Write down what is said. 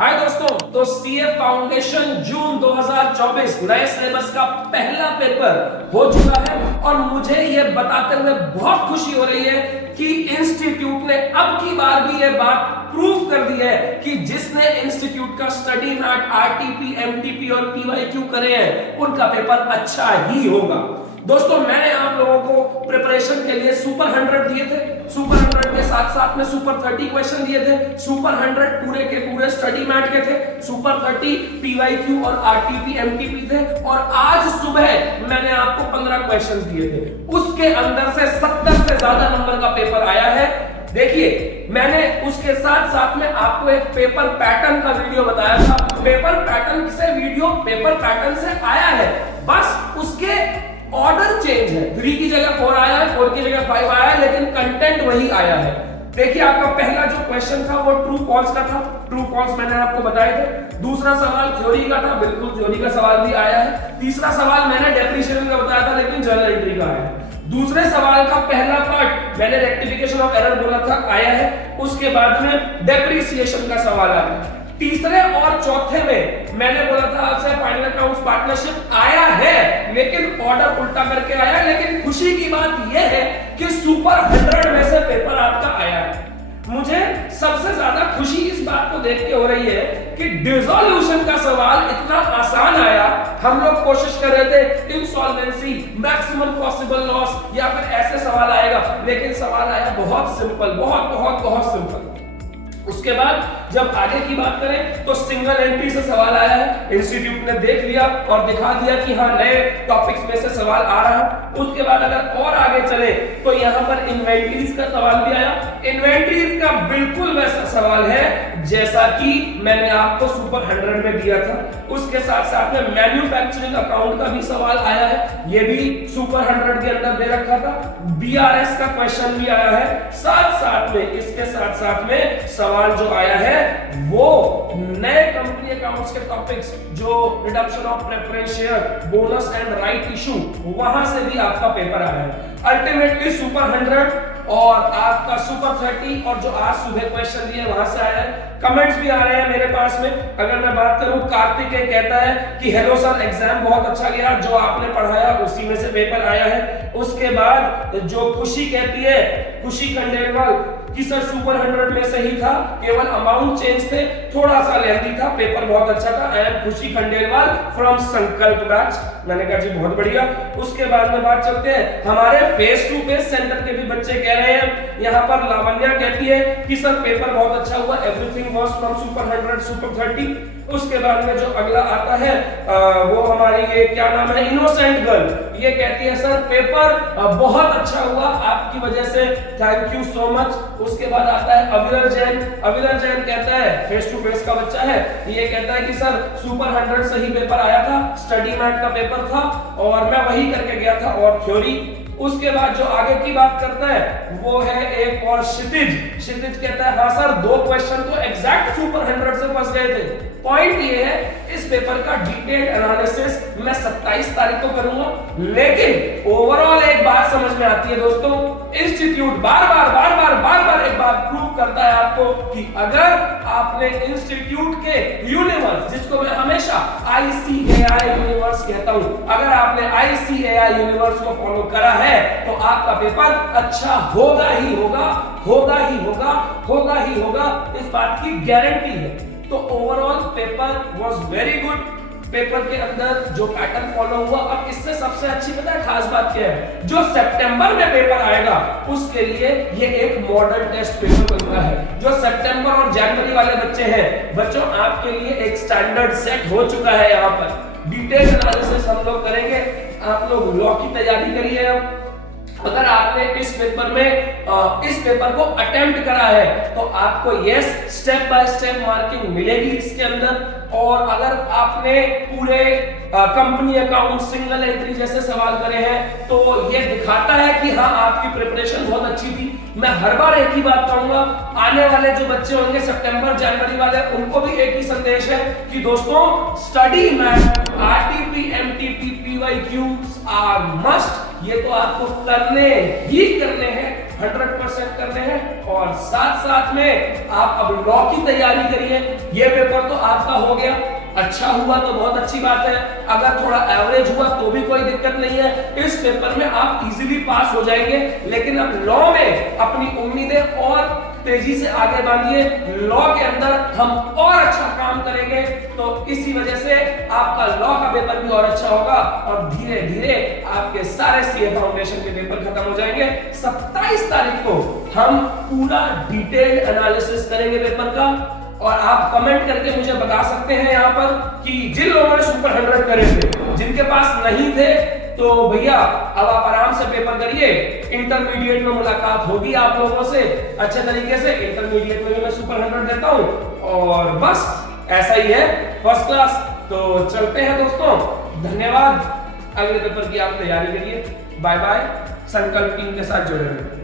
हाय दोस्तों, तो CA foundation जून 2024 नए सिलेबस का पहला पेपर हो चुका है और मुझे ये बताते हुए बहुत खुशी हो रही है कि इंस्टीट्यूट ने अब की बार भी ये बात प्रूव कर दी है कि जिसने इंस्टीट्यूट का स्टडी मैट, आरटीपी, एमटीपी और पीवाईक्यू करे हैं उनका पेपर अच्छा ही होगा। दोस्तों, मैंने आप लोगों को प्रिपरेशन के लिए सुपर 100 दिए थे, सुपर 100 के साथ साथ में सुपर 30 क्वेश्चन दिए थे। सुपर 100 पूरे के पूरे स्टडी मैट के थे, सुपर 30 पीवाईक्यू और आरटीपी एमटीपी थे और आज सुबह मैंने आपको 15 क्वेश्चन दिए थे। उसके अंदर से 70 से ज्यादा नंबर का पेपर आया है। देखिए, मैंने उसके साथ साथ में आपको एक पेपर पैटर्न का वीडियो बताया था। पेपर पैटर्न से वीडियो पेपर पैटर्न से आया है, बस उसके ऑर्डर चेंज है। 3 की जगह 4 आया है, 4 की जगह 5 आया है, लेकिन कंटेंट वही आया है। देखिए, आपका पहला जो क्वेश्चन था वो ट्रू फॉल्स का था। ट्रू फॉल्स मैंने आपको बताए थे। दूसरा सवाल थ्योरी का था, बिल्कुल थ्योरी का सवाल भी आया है। तीसरा सवाल मैंने डेप्रिसिएशन का बताया था, लेकिन जर्नल एंट्री का आया है। दूसरे सवाल का पहला पार्ट मैंने रेक्टिफिकेशन ऑफ एरर बोला था, आया है। उसके बाद में डेप्रिसिएशन का सवाल आया है। तीसरे और चौथे में मैंने बोला था आपसे फाइनल अकाउंट्स पार्टनरशिप आया है, लेकिन ऑर्डर उल्टा करके आया। लेकिन खुशी की बात यह है कि सुपर 100 में से पेपर आपका आया है। मुझे सबसे ज्यादा खुशी इस बात को देख के हो रही है कि डिसॉल्यूशन का सवाल इतना आसान आया। हम लोग कोशिश कर रहे थे इंसॉल्वेंसी, मैक्सिमम पॉसिबल लॉस या फिर ऐसे सवाल आएगा, लेकिन सवाल आया बहुत सिंपल, बहुत बहुत बहुत सिंपल। उसके बाद जब आगे की बात करें तो सिंगल एंट्री से सवाल आया है। इंस्टीट्यूट ने देख लिया और दिखा दिया कि हाँ, नए टॉपिक्स में से सवाल आ रहा है। उसके बाद अगर और आगे चले तो यहाँ पर इन्वेंटरीज का सवाल भी आया। इन्वेंटरीज का बिल्कुल वैसा सवाल है जैसा कि मैंने आपको सुपर 100 में दिया था। उसके साथ साथ में मैन्युफैक्चरिंग अकाउंट का भी सवाल आया है, ये भी सुपर 100 के अंदर दे रखा था। बीआरएस का क्वेश्चन भी आया है। साथ साथ में इसके साथ साथ में सवाल जो आया है वो नए कंपनी अकाउंट्स के टॉपिक्स, जो reduction of preference share, bonus and right issue, वहां से भी आपका पेपर आया है। अल्टीमेटली सुपर 100 और आपका सुपर 30 और जो आज सुबह क्वेश्चन दिए वहां से आया है। कमेंट्स भी आ रहे हैं मेरे पास में। अगर मैं बात करूं, कार्तिक कहता है कि हेलो सर, एग्जाम बहुत अच्छा गया, जो आपने पढ़ाया उसी में से पेपर आया है। उसके बाद जो खुशी कहती है, खुशी खंडेलवाल, कि सर सुपर 100 में सही था, केवल अमाउंट चेंज थे, थोड़ा सा लेंथी था, पेपर बहुत अच्छा था। आई एम खुशी खंडेलवाल फ्रॉम संकल्प बैच। मैंने कहा जी बहुत बढ़िया। उसके बाद में बात चलते हैं, हमारे फेस टू फेस सेंटर के भी बच्चे कह रहे हैं। यहाँ पर लावण्या कहती है कि सर पेपर बहुत अच्छा हुआ, everything was from super 100 super 30। उसके बाद में जो अगला आता है वो हमारी ये क्या नाम है, इनोसेंट गर्ल, ये कहती है सर पेपर बहुत अच्छा हुआ, आपकी वजह से, थैंक यू सो मच। उसके बाद आता है अविरल जैन। अविरल जैन कहता है, फेस टू फेस का बच्चा है, ये कहता है कि सर सुपर 100 से ही पेपर आया था, स्टडी मैट का पेपर था और मैं वही करके गया था और थ्योरी। उसके बाद जो आगे की बात करता है वो है एक और क्षितिज। क्षितिज कहता है हाँ सर, 2 क्वेश्चन तो एग्जैक्ट सुपर 100 से फंस गए थे। पॉइंट ये है, इस पेपर का डिटेल्ड एनालिसिस मैं 27 तारीख को करूंगा, लेकिन ओवरऑल एक बात समझ में आती है दोस्तों, इंस्टीट्यूट बार बार एक बात प्रूव करता है आपको कि अगर आपने इंस्टीट्यूट के यूनिवर्स, जिसको मैं हमेशा ICAI यूनिवर्स कहता हूं, अगर आपने ICAI यूनिवर्स को फॉलो करा है तो आपका पेपर अच्छा होगा ही होगा, होगा ही होगा, होगा ही होगा, इस बात की गारंटी है। तो overall paper was very good. Paper के अंदर जो पैटर्न फॉलो हुआ, अब इससे सबसे अच्छी पता है खास बात क्या है, जो सितंबर में पेपर आएगा उसके लिए ये एक मॉडल टेस्ट पेपर बन रहा है। जो सितंबर और जनवरी वाले बच्चे हैं, बच्चों आपके लिए एक स्टैंडर्ड सेट हो चुका है। यहाँ पर डिटेल एनालिसिस हम लोग करेंगे। आप लोग लॉ की तैयारी करिए। अब अगर आपने इस पेपर में इस पेपर को अटेम्प्ट करा है तो आपको yes step by step marking मिलेगी इसके अंदर। और अगर आपने पूरे कंपनी अकाउंट, सिंगल एंट्री जैसे सवाल करे हैं तो ये दिखाता है कि हाँ, आपकी प्रिपरेशन बहुत अच्छी थी। मैं हर बार एक ही बात कहूंगा, आने वाले जो बच्चे होंगे सितंबर जनवरी वाले, उनको भी एक ही संदेश है कि दोस्तों study mat, RTP, MTP, PYQs are must. ये तो आपको करने ही करने हैं। 100% करने हैं और साथ साथ में आप अब लॉ की तैयारी करिए। ये पेपर तो आपका हो गया, अच्छा हुआ तो बहुत अच्छी बात है, अगर थोड़ा एवरेज हुआ तो भी कोई दिक्कत नहीं है, इस पेपर में आप इजीली पास हो जाएंगे। लेकिन अब लॉ में अपनी उम्मीदें और तेजी से आगे बढ़िए, लॉ के अंदर हम और अच्छा काम करेंगे, तो इसी वजह से आपका लॉ का पेपर भी और अच्छा होगा और धीरे धीरे आपके सारे सीए फाउंडेशन के पेपर खत्म हो जाएंगे। 27 तारीख को हम पूरा डिटेल्ड एनालिसिस करेंगे पेपर का और आप कमेंट करके मुझे बता सकते हैं यहाँ पर कि जिन लोगों ने सुपर 100 करे थे, जिनके पास नहीं थे, तो भैया अब आप आराम से पेपर करिए। इंटरमीडिएट में मुलाकात होगी आप लोगों से अच्छे तरीके से, इंटरमीडिएट में भी मैं सुपर 100 देता हूं और बस ऐसा ही है, फर्स्ट क्लास। तो चलते हैं दोस्तों, धन्यवाद। अगले पेपर की आप तैयारी करिए। Bye bye. संकल्प टीम के साथ जुड़े रहिए।